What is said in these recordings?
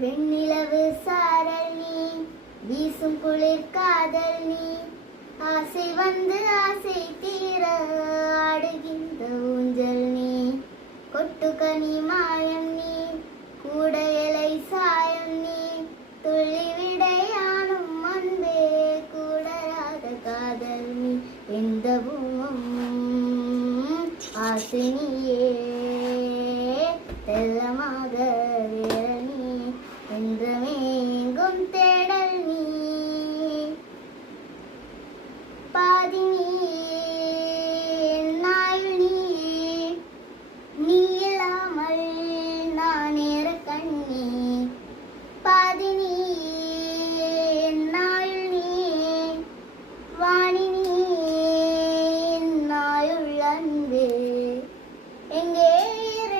வெண்ணிலவு சாரல் நீ, வீசும் குளிர் காதல் நீ, ஆசை வந்து ஆசை தீர ஆடுகின்ற ஊஞ்சல் நீ, கொட்டுக்கனி மாயம் நீ, கூடையலை சாயம் நீ, துள்ளி விடையானும் அன்பே கூடராத காதல் நீ, எந்த பூமும் ஆசை நீயே தெல்லமாக வேறல் நீ, என்றுமேங்கும் தேடல் நீ, பாதி நீ நாயுள் நீயே, நீ இல்லாமல் நான் ஏற கண்ணி, பாதி நீ நாயுள் நீயே, வாணி நீ நாயுள் அன்பே, எங்கே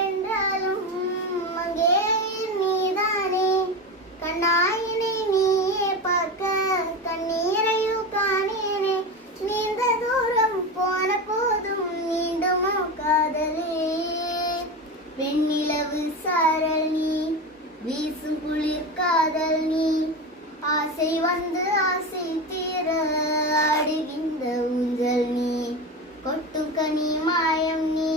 என்றாலும் அங்கே நீதானே, கண்ணாயினை நீயே பார்க்க கண்ணீரையும் காணேனே, நீண்ட தூரம் போன போதும் மீண்டுமோ காதலே, வெண்ணிலவு சாரல் நீ, வீசும் குளிர் காதல் நீ, ஆசை வந்து ஆசை தீர ஆடுகின்ற ஊஞ்சல் நீ, கொட்டும் கனி மாயம் நீ,